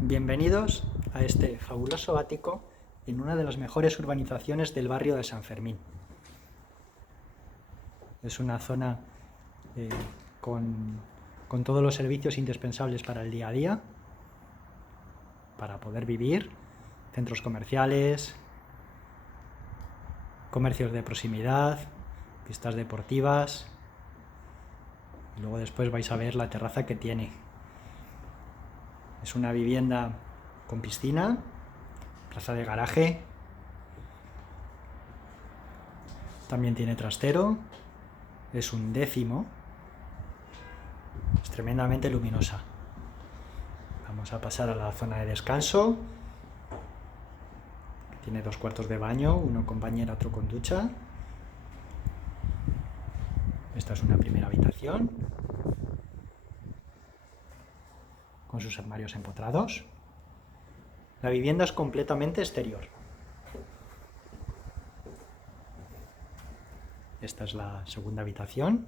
Bienvenidos a este fabuloso ático en una de las mejores urbanizaciones del barrio de San Fermín. Es una zona con todos los servicios indispensables para el día a día, para poder vivir, centros comerciales, comercios de proximidad, pistas deportivas, y luego después vais a ver la terraza que tiene. Es una vivienda con piscina, plaza de garaje, también tiene trastero, es un décimo, es tremendamente luminosa. Vamos a pasar a la zona de descanso, que tiene 2 cuartos de baño, uno con bañera, otro con ducha. Esta es una primera habitación, con sus armarios empotrados. La vivienda es completamente exterior. Esta es la segunda habitación.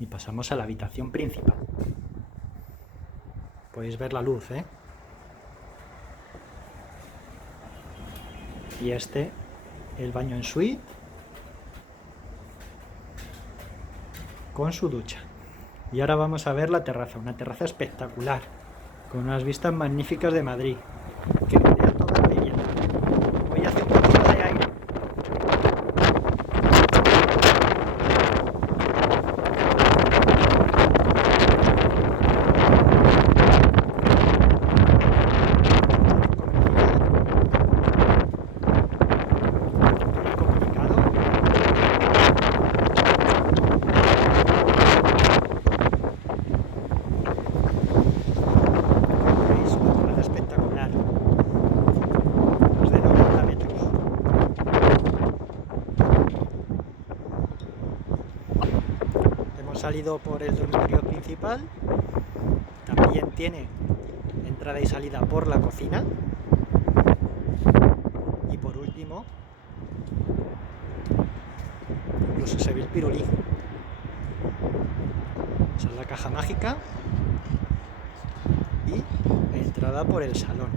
Y pasamos a la habitación principal. Podéis ver la luz, ¿eh? Y el baño en suite, con su ducha. Y ahora vamos a ver la terraza, una terraza espectacular, con unas vistas magníficas de Madrid, que rodea toda la vivienda. Hoy hace un poquito de aire. Es una terraza espectacular, más de 90 metros. Hemos salido por el dormitorio principal, también tiene entrada y salida por la cocina, y por último, incluso se ve el pirulí. Esa es la caja mágica y entrada por el salón.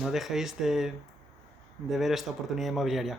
No dejéis de ver esta oportunidad inmobiliaria.